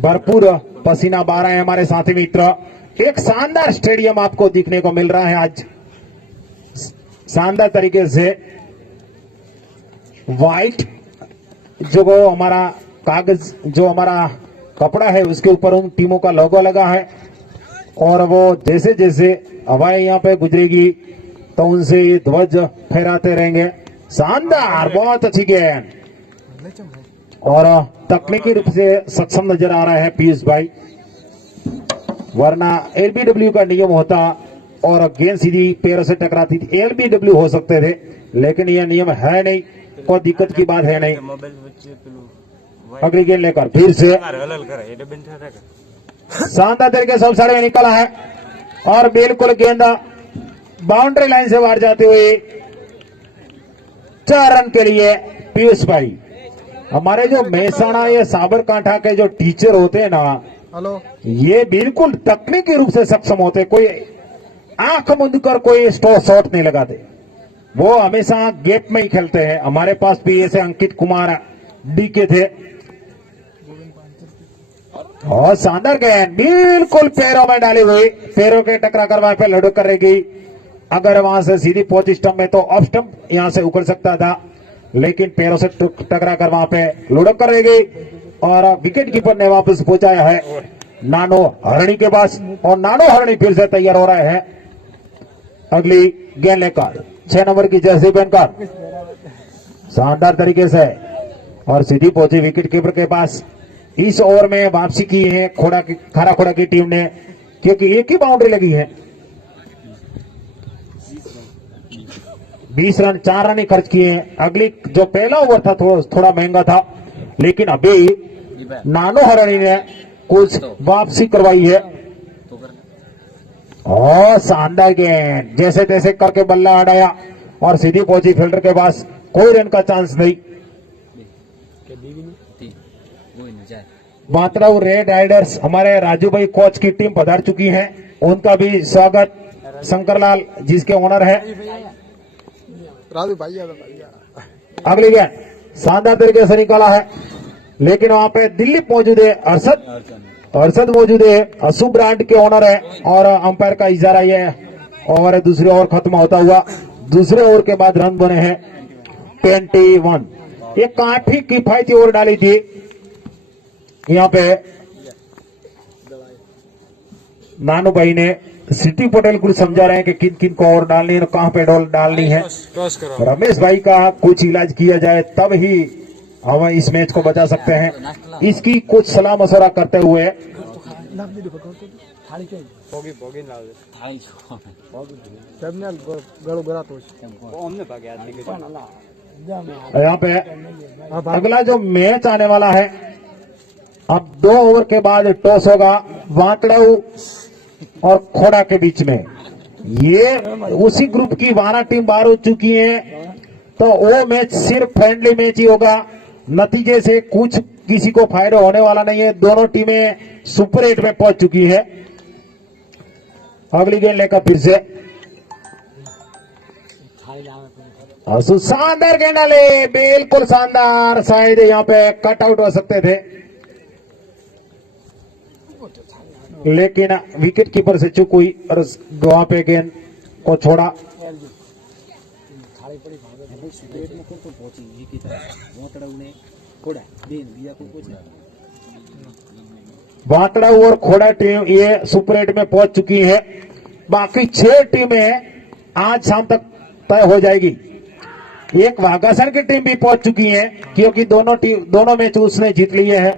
भरपूर पसीना बहा रहे हैं हमारे साथी मित्र। एक शानदार स्टेडियम आपको दिखने को मिल रहा है आज, शानदार तरीके से व्हाइट जो हमारा कागज, जो हमारा कपड़ा है उसके ऊपर उन टीमों का लोगो लगा है, और वो जैसे जैसे हवाएं यहाँ पे गुजरेगी तो उनसे ये ध्वज फहराते रहेंगे। शानदार, बहुत अच्छी गेंद, और तकनीकी रूप से सक्षम नजर आ रहा है पीयूष भाई, वरना एलबीडब्ल्यू का नियम होता और गेंद सीधी पैरों से टकराती थी, एलबीडब्ल्यू हो सकते थे, लेकिन यह नियम है नहीं, कोई दिक्कत की बात है नहीं। अगली गेंद लेकर फिर से शानदार तरीके से साइड में निकला है और बिल्कुल गेंद बाउंड्री लाइन से बाहर जाते हुए 4 रन के लिए पीयूष भाई। हमारे जो मेहसाणा या साबरकांठा के जो टीचर होते हैं ना, हेलो ये बिल्कुल तकनीकी रूप से सक्षम होते, कोई आंख मुंद कर कोई शॉट नहीं लगाते, वो हमेशा गैप में ही खेलते हैं। हमारे पास भी ऐसे अंकित कुमार डीके थे, और शानदार गेंद बिल्कुल पैरों में डाली हुई, पैरों के टकरा कर वहां पे लड़क करेगी। अगर वहां से सीधी पहुंची स्टंप में तो ऑफ स्टंप यहां से उखड़ सकता था, लेकिन पैरों से टकरा कर वहां पे लुढ़क करेगी और विकेट कीपर ने वापस पहुंचाया है नानो हरणी के पास, और नानो हरणी फिर से तैयार हो रहे हैं अगली गेंद लेकर। 6 नंबर की जर्सी पहनकर शानदार तरीके से और सीधी पहुंची विकेट कीपर के पास। इस ओवर में वापसी की है खारा खोड़ा की टीम ने, क्योंकि एक ही बाउंड्री लगी है। 20 रन, 4 रन ही खर्च किए हैं। अगली जो पहला ओवर था थोड़ा महंगा था, लेकिन अभी नानो हरणी ने कुछ वापसी करवाई है, और शानदार गेंद जैसे तैसे करके बल्ला हटाया और सीधी पहुंची फील्डर के पास, कोई रन का चांस नहीं। मात्राऊ रेड राइडर्स हमारे राजू भाई कोच की टीम पधार चुकी है, उनका भी स्वागत। शंकरलाल जिसके ओनर है। राजू भैया तो भैया अगली गेंद शानदार तरीके से निकाला है, लेकिन वहां पे दिल्ली मौजूद है, अरशद मौजूद है, असु ब्रांड के ओनर है और अंपायर का इशारा ये है। ओवर दूसरे ओवर खत्म होता हुआ, दूसरे ओवर के बाद रन बने हैं 21। ये काफी किफायती ओवर डाली थी। यहाँ पे नानू भाई ने सिटी पटेल को समझा रहे हैं कि किन किन को ओवर डालनी है, कहां पे डालनी है। रमेश भाई का कुछ इलाज किया जाए तब ही हम इस मैच को बचा सकते हैं, इसकी कुछ सलाह मशवरा करते हुए यहाँ पे अगला जो मैच आने वाला है, अब 2 ओवर के बाद टॉस होगा वाकड़ाऊ और खोड़ा के बीच में। ये उसी ग्रुप की 12 टीम बाहर हो चुकी है, तो वो मैच सिर्फ फ्रेंडली मैच ही होगा। नतीजे से कुछ किसी को फायदा होने वाला नहीं है। दोनों टीमें सुपर 8 में पहुंच चुकी है। अगली गेंद लेकर फिर से शानदार गेंद डाले, बिल्कुल शानदार। शायद यहाँ पे कट आउट हो सकते थे, लेकिन विकेट कीपर से चूक हुई और वहां पे गेंद को छोड़ा। वाकड़ाऊ और खोड़ा टीम ये सुपर 8 में पहुंच चुकी है। बाकी 6 टीमें आज शाम तक तय हो जाएगी। एक वाघासन की टीम भी पहुंच चुकी है, क्योंकि दोनों मैच उसने जीत लिए हैं।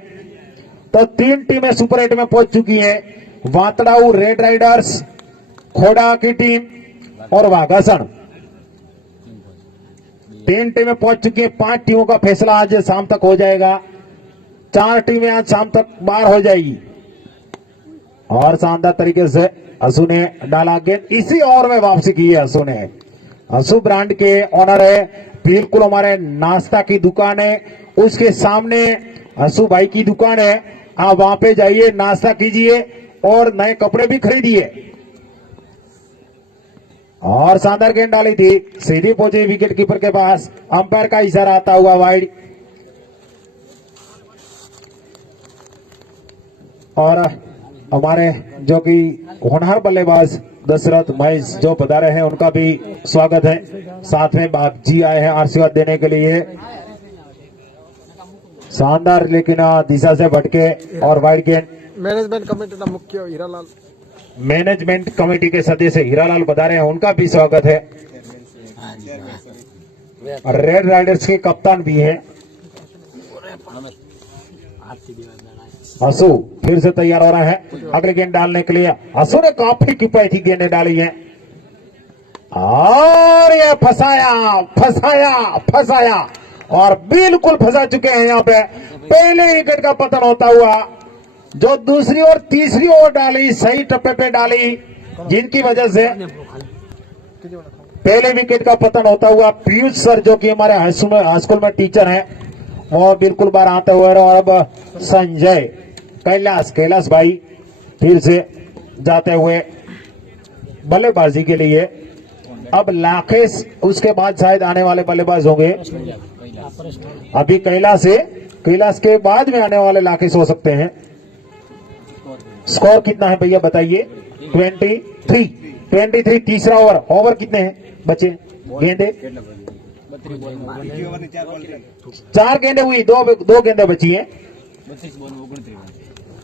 तो 3 टीमें सुपर 8 में पहुंच चुकी है, वाकड़ाऊ, रेड राइडर्स, खोड़ा की टीम और वाघासन। 3 टीमें पहुंच चुकी है। 5 टीमों का फैसला आज शाम तक हो जाएगा। 4 टीमें आज शाम तक बाहर हो जाएगी। और शानदार तरीके से असू ने डाला गेंद, इसी ओवर में वापसी की है असू ने। असू ब्रांड के ओनर है, बिल्कुल हमारे नाश्ता की दुकान है, उसके सामने असू भाई की दुकान है। आप वहां पे जाइए, नाश्ता कीजिए और नए कपड़े भी खरीदिए। और शानदार गेंद डाली थी, सीधी पहुंची विकेट कीपर के पास, अंपायर का इशारा आता हुआ वाइड। और हमारे जो कि होनहार बल्लेबाज दशरथ महेश जो पधारे हैं, उनका भी स्वागत है। साथ में बाप जी आए हैं आशीर्वाद देने के लिए। शानदार लेकिन दिशा से भटके और वाइड गेंद। मैनेजमेंट कमेटी का मुख्य हीरालाल, मैनेजमेंट कमेटी के सदस्य हीरालाल पधारे हैं, उनका भी स्वागत है। और रेड राइडर्स के कप्तान भी हैं। असू फिर से तैयार हो रहा है अगले गेंद डालने के लिए। असू ने काफी किफायती गेंदें डाली हैं और ये फंसाया और बिल्कुल फंसा चुके हैं। यहाँ पे पहले विकेट का पतन होता हुआ, जो दूसरी और तीसरी ओवर डाली सही टप्पे पे डाली, जिनकी वजह से पहले विकेट का पतन होता हुआ पीयूष सर जो कि हमारे हाई स्कूल में टीचर हैं, वो बिल्कुल बाहर आते हुए। और अब संजय कैलाश भाई फिर से जाते हुए बल्लेबाजी के लिए। अब लाकेश उसके बाद शायद आने वाले बल्लेबाज होंगे। अभी कैलाश के बाद में आने वाले लाकेश हो सकते हैं। स्कोर कितना है भैया बताइए? 23। तीसरा ओवर कितने हैं बचे? गेंदे 4 गेंदे हुई, 2 गेंदे बची हैं।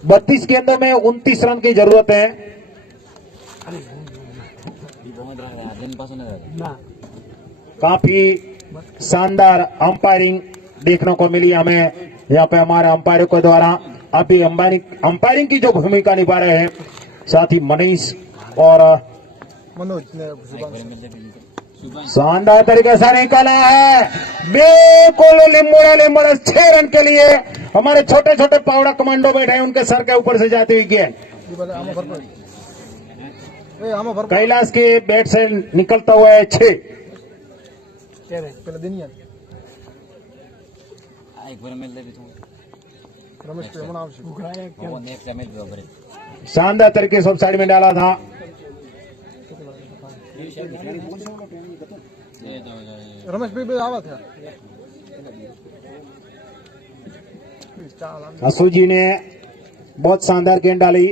32 गेंदों में 29 रन की जरूरत है। काफी शानदार अंपायरिंग देखने को मिली हमें यहाँ पे हमारे अंपायरों के द्वारा। अभी अंपायरिंग की जो भूमिका निभा रहे हैं साथी मनीष और मनोज ने शानदार तरीके से निकाला है, बिल्कुल लिम्बोड़ा 6 रन के लिए हमारे छोटे छोटे पावड़ा कमांडो बैठे हैं, उनके सर के ऊपर से जाती हुई गेंद कैलाश के बैट से निकलता हुआ है 6। पहले दिन ही रमेश पे मना आवश्यक शानदार तरीके से साइड में डाला था। रमेश भी आवा था असू जी ने बहुत शानदार गेंद डाली।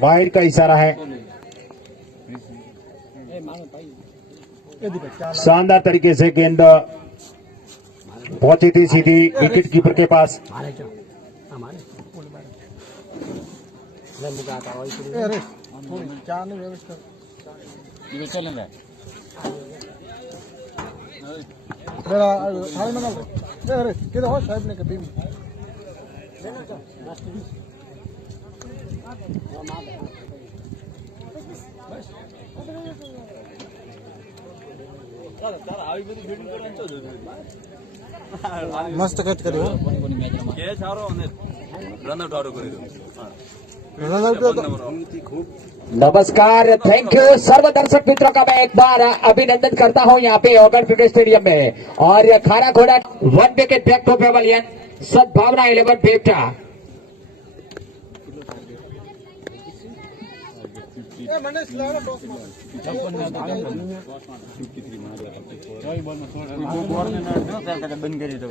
वाइड का इशारा है। शानदार तरीके से गेंद पहुंची थी सीधी विकेट कीपर के पास। अरे थोड़ी चार नहीं व्यवस्था मेरा थाली मंगा लो। अरे किधर हो साहब ने कभी मस्त कट કર્યો नमस्कार, थैंक यू सर्व दर्शक मित्रों का मैं एक बार अभिनंदन करता हूं यहाँ पे ओगन क्रिकेट स्टेडियम में। और खारा घोड़ा 1 विकेट बैक टू पेवलियन सद्भावना 11 बेटा।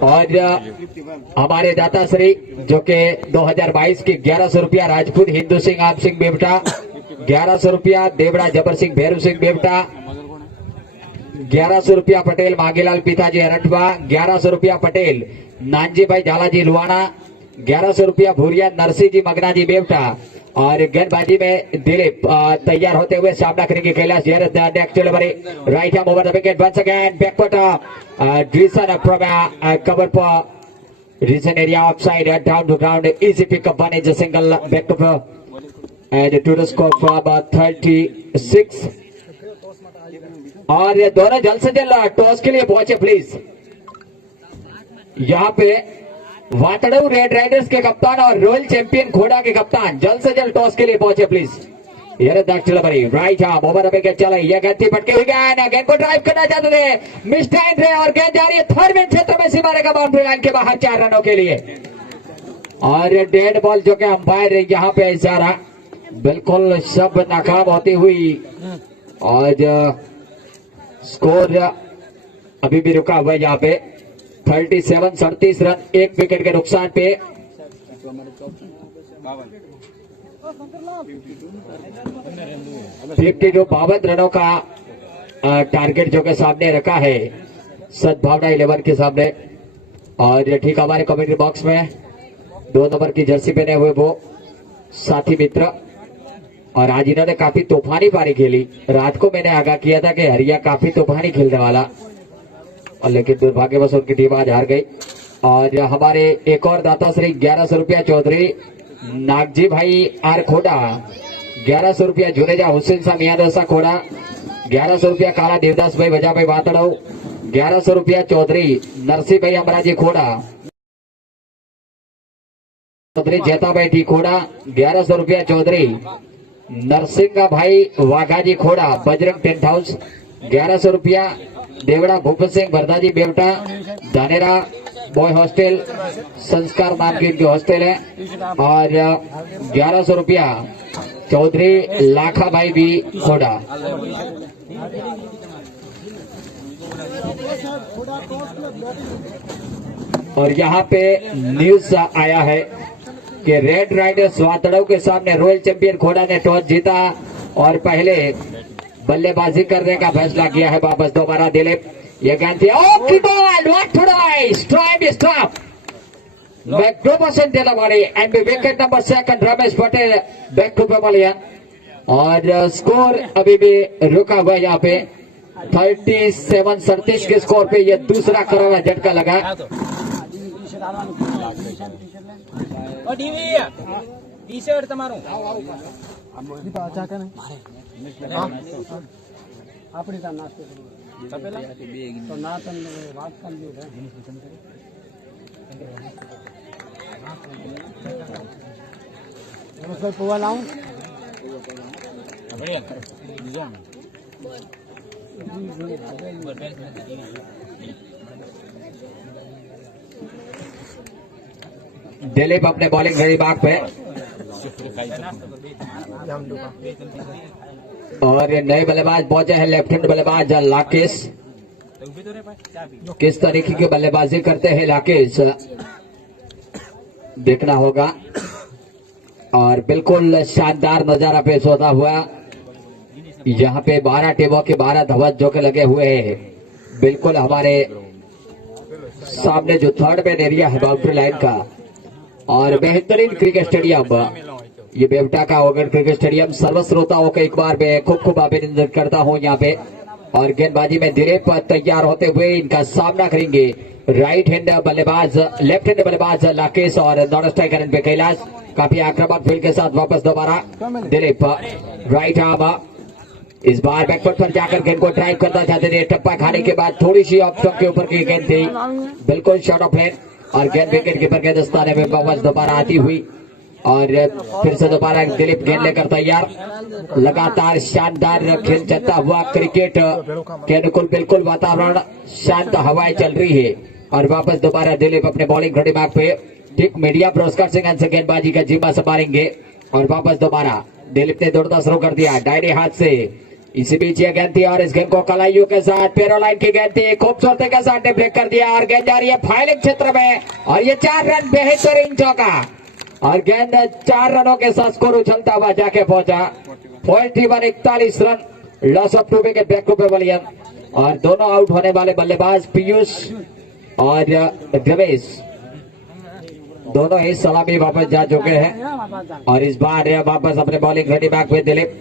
और हमारे दाता श्री जो के 2022 की 1100 रुपया राजपूत हिंदू सिंह आप सिंह बेवटा, 1100 रुपया देवड़ा जबर सिंह भैरू सिंह बेवटा, 1100 रुपया पटेल मांगीलाल पिताजी हरटवा, 1100 रुपया पटेल नानजी भाई झालाजी लुआना, 1100 रुपया भूरिया नरसिंह जी मगना जी बेवटा। और गेंदबाजी में दिलीप तैयार होते हुए सामना करेंगे Kailash next delivery right hand over the wicket once again backward ड्रीसन from cover for region area offside down to ground easy pickup one is a single backup and to the score for 36। और ये दोनों जल्द से जल्द टॉस के लिए पहुंचे प्लीज। यहाँ पे वाटड़ू रेड राइडर्स के कप्तान और रॉयल चैंपियन घोड़ा के कप्तान जल्द से जल्द टॉस के लिए पहुंचे प्लीज। ये राइट हाफ ओवर अभी क्या चला, यह गेंद पटके हुई गेंद को ड्राइव करना चाहते थे, मिस्टाइम थे और गेंद जा रही है थर्ड मैन क्षेत्र में सीमारे का बाउंड्री लाइन के बाहर 4 रनों के लिए। और डेड बॉल जो कि अंपायर यहाँ पे इशारा बिल्कुल सब नाकाम होती हुई और स्कोर अभी भी रुका हुआ है यहाँ पे 37 रन 1 विकेट के नुकसान पे। 52 रनों का टारगेट जो के सामने रखा है सद्भावना 11 के सामने। और ठीक हमारे कमेंट्री बॉक्स में 2 नंबर की जर्सी पहने हुए वो साथी मित्र, और आज इन्होंने काफी तूफानी पारी खेली। रात को मैंने आगाह किया था कि हरिया काफी तूफानी खेलने वाला, और लेकिन दुर्भाग्यवश उनकी टीम आज हार गई। और हमारे एक और दाता श्री 1100 रुपया चौधरी नागजी भाई आर खोड़ा, 1100 रुपया जुनेजा हुसैन सा मियाँ दोसा खोड़ा, 1100 रुपया काला देवदास भाई वजा भाई वातड़ो, 1100 रुपया चौधरी नरसिंह भाई अमराजी खोड़ा, चौधरी जेता भाई टी खोड़ा, 1100 रुपया चौधरी नरसिंह भाई वाघाजी खोड़ा बजरंग टेंट हाउस, 1100 रुपया देवड़ा भूप सिंह भरदाजी बेवटा धानेरा बॉय हॉस्टल संस्कार नाम की इनकी हॉस्टल है। और 1100 रुपया चौधरी लाखा भाई भी खोड़ा। और यहाँ पे न्यूज आया है कि रेड राइडर्स वातड़ों के सामने रॉयल चैंपियन खोड़ा ने टॉस जीता और पहले बल्लेबाजी करने का फैसला किया है। वापस दोबारा दिलीप, ये गेंद थी stop back two percent delivery and wicket number 2 Ramesh Patel back to pavilion. और स्कोर अभी भी रुका हुआ यहाँ पे 37 के स्कोर पे ये दूसरा करारा झटका लगा। टी-शर्ट તમારું આપણી ત્યાં નાસ્તો તો ના તમને વાત કરી દો પોવા લાવું दिलीप अपने बॉलिंग घड़ी बाग पे और ये नए बल्लेबाज पहुंचे हैं लेफ्ट हैंड बल्लेबाज लाकेश। किस तरीके की बल्लेबाजी करते हैं लाकेश देखना होगा। और बिल्कुल शानदार नजारा पेश होता हुआ यहाँ पे 12 टीमों के 12 ध्वज जो के लगे हुए हैं बिल्कुल हमारे सामने जो थर्ड मैन एरिया है बाउंड्री लाइन का। और बेहतरीन क्रिकेट स्टेडियम ये बेवटा का ओगन क्रिकेट स्टेडियम सर्व श्रोताओं को एक बार मैं खूब खूब अभिनंदन करता हूं यहाँ पे। और गेंदबाजी में दिलीप तैयार होते हुए इनका सामना करेंगे राइट हैंड बल्लेबाज लेफ्ट हैंड बल्लेबाज लाकेश और नॉन स्ट्राइकर पे कैलाश। काफी आक्रामक फील्ड के साथ वापस दोबारा दिलीप राइट आर्म इस बार बैकफुट पर जाकर गेंद को ड्राइव करना चाहते थे। टप्पा खाने के बाद थोड़ी सी ऑफ स्टंप के ऊपर की गेंद थी बिल्कुल शॉर्ट ऑफ लेन और गेंद विकेट कीपर के दस्ताने में वापस दोबारा आती हुई। और फिर से दोबारा दिलीप गेंद लेकर तैयार। लगातार शानदार खेल चलता हुआ क्रिकेट के अनुकूल बिल्कुल वातावरण शांत हवाएं चल रही है। और वापस दोबारा दिलीप अपने बॉलिंग घड़ी बाग पे ठीक मीडिया पुरस्कार सिंह से गेंदबाजी का जिम्मा संभालेंगे। और वापस दोबारा दिलीप ने दौड़ना शुरू कर दिया दाहिने हाथ से। इसी बीच ये गेंद थी और इस गेंद को कलाइयों के साथ पेरो लाइन की गेंद थी खूबसूरती के साथ ने ब्रेक कर दिया और गेंद जा रही है फाइलिंग क्षेत्र में और ये 4 रन बेहतरीन चौका और गेंद 4 रनों के साथ स्कोर उछलता हुआ जाके पहुंचा 41 run loss of 2 wicket back to pavilion. और दोनों आउट होने वाले बल्लेबाज पीयूष और रमेश दोनों ही सलामी वापस जा चुके हैं। और इस बार वापस अपने बॉलिंग घड़ी बैक में दिलीप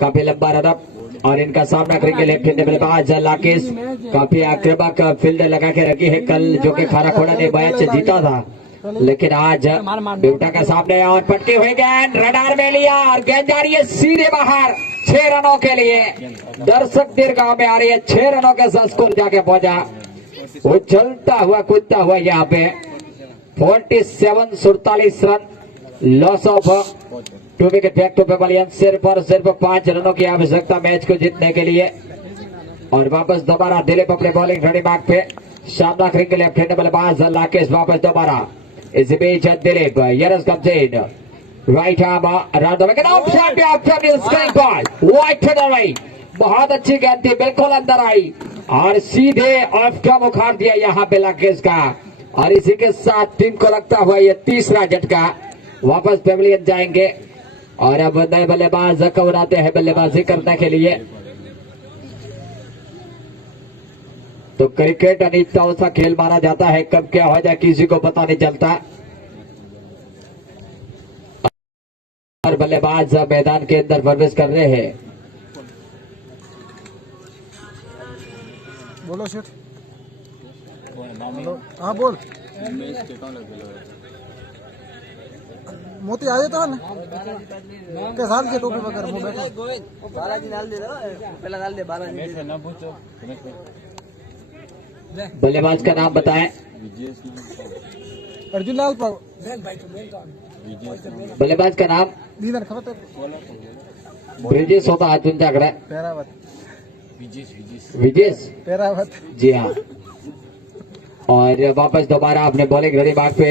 काफी लंबा रनअप और इनका सामना करेंगे लेफ्ट हैंड बल्लेबाज लाकेश। काफी आक्रामक फील्ड लगा के रखी है। कल जो कि खाराखोड़ा ने मैच जीता था लेकिन आज बेवटा का सामने और पटकी हुई गेंद रडार में लिया और गेंद जा रही है सीधे बाहर 6 रनों के लिए। दर्शक दीर्घाव में आ रही है 6 रनों के साथ स्कोर जाके पहुंचा उछलता हुआ कूदता हुआ यहाँ पे 47 run loss of 2 wicket back to pavilion. सिर्फ और सिर्फ 5 रनों की आवश्यकता मैच को जीतने के लिए। और वापस दोबारा दिलीप अपने बॉलिंग घड़ी बाग पे सामना करेंगे लेफ्ट हैंड बल्लेबाज लाकेश। वापस दोबारा इस बीच दिलीप यरस कम्स इन राइट आर्म बहुत अच्छी गेंद थी बिल्कुल अंदर आई और सीधे ऑफ स्टंप उखाड़ दिया यहाँ पे लाकेश का। और इसी के साथ टीम को लगता हुआ ये तीसरा झटका। वापस पेवेलियन जाएंगे और अब नए बल्लेबाज कवराते हैं बल्लेबाजी करने के लिए। तो क्रिकेट अनिश्चितताओं सा खेल माना जाता है कब क्या हो जाए किसी को पता नहीं चलता। और बल्लेबाज मैदान के अंदर प्रवेश कर रहे हैं। बोलो शेठ हाँ बोल मोती आ जाता है ना के साथ के टोपी वगैरह वो बैठा बालाजी डाल दे पहला डाल दे बालाजी ना पूछो। बल्लेबाज का नाम बताएं। अर्जुन लाल बल्लेबाज का नाम दीदार खबर ब्रिजेश होता है तुमच्याकडे पेरावत विजेश पेरावत जी हाँ। और वापस दोबारा अपने बॉलिंग घड़ी बाग पे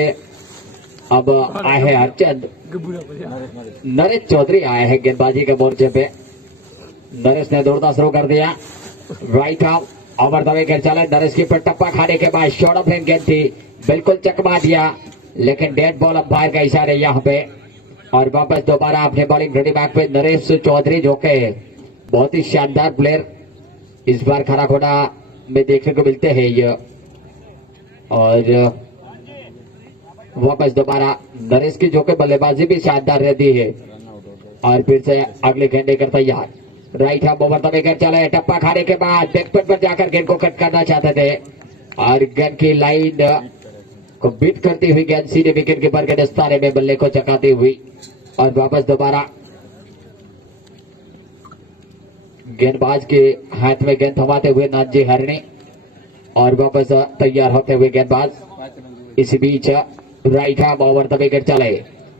अब आए हैं हरचंद नरेश चौधरी आए हैं गेंदबाजी के मोर्चे पे। नरेश ने दौड़ना शुरू कर दिया right arm over the wicket चले। नरेश की पर टप्पा खाने के बाद शॉर्ट ऑफ लेन गेंद थी बिल्कुल चकमा दिया लेकिन डेड बॉल अंपायर का इशारा यहाँ पे। और वापस दोबारा अपने बॉलिंग घड़ी बाग पे नरेश चौधरी जो के बहुत ही शानदार प्लेयर इस बार खाराखोड़ा में देखने को मिलते हैं ये। और वापस दोबारा नरेश की जो के बल्लेबाजी भी शानदार रहती है। और फिर से अगले गेंद लेकर तैयार right hand over the wicket चले। टप्पा खाने के बाद बैकफुट पर जाकर गेंद को कट करना चाहते थे और गेंद की लाइन को बीट करती हुई गेंद सीधे विकेट कीपर के दस्ताने में बल्ले को चकाती हुई। और वापस दोबारा गेंदबाज के हाथ में गेंद थमाते हुए नाथजी हरणी और वापस तैयार होते हुए गेंदबाज। इसी बीच right hand over the wicket चले।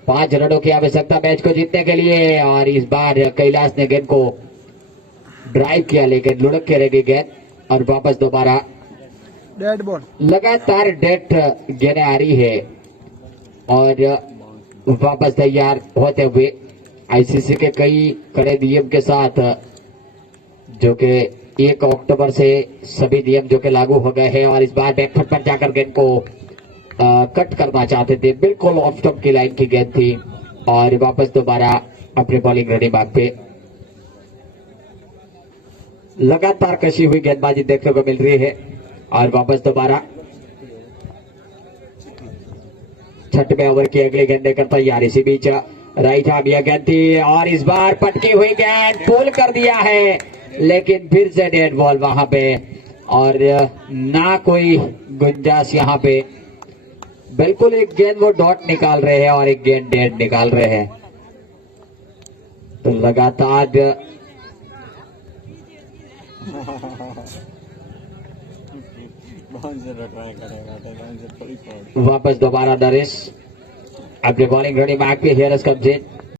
5 रनों की आवश्यकता मैच को जीतने के लिए। और इस बार कैलाश ने गेंद को ड्राइव किया लेकिन लुढ़क के रह गई गेंद और वापस दोबारा डेड बॉल। लगातार डेट गेंदें आ रही है और वापस तैयार होते हुए आईसीसी के कई कड़े नियम के साथ जो कि 1 अक्टूबर से सभी नियम जो कि लागू हो गए हैं और इस बार बैकफुट पर जाकर गेंद को कट करना चाहते थे। बिल्कुल ऑफ स्टंप की लाइन की गेंद थी और वापस दोबारा अपने बॉलिंग रेडी मार्ग पे लगातार कशी हुई गेंदबाजी देखने को मिल रही है और वापस दोबारा 6वें ओवर की अगली गेंद देकर तैयार। इसी बीच राइट आर्म यह गेंद थी और इस बार पटकी हुई गेंद पुल कर दिया है लेकिन फिर से डेड बॉल वहां पे और ना कोई गुंजाइश यहां पे। बिल्कुल एक गेंद वो डॉट निकाल रहे हैं और एक गेंद डेड निकाल रहे हैं। तो लगातार वापस दोबारा नरेश अपने बॉलिंग रेडी बैक पे हियर कब्जे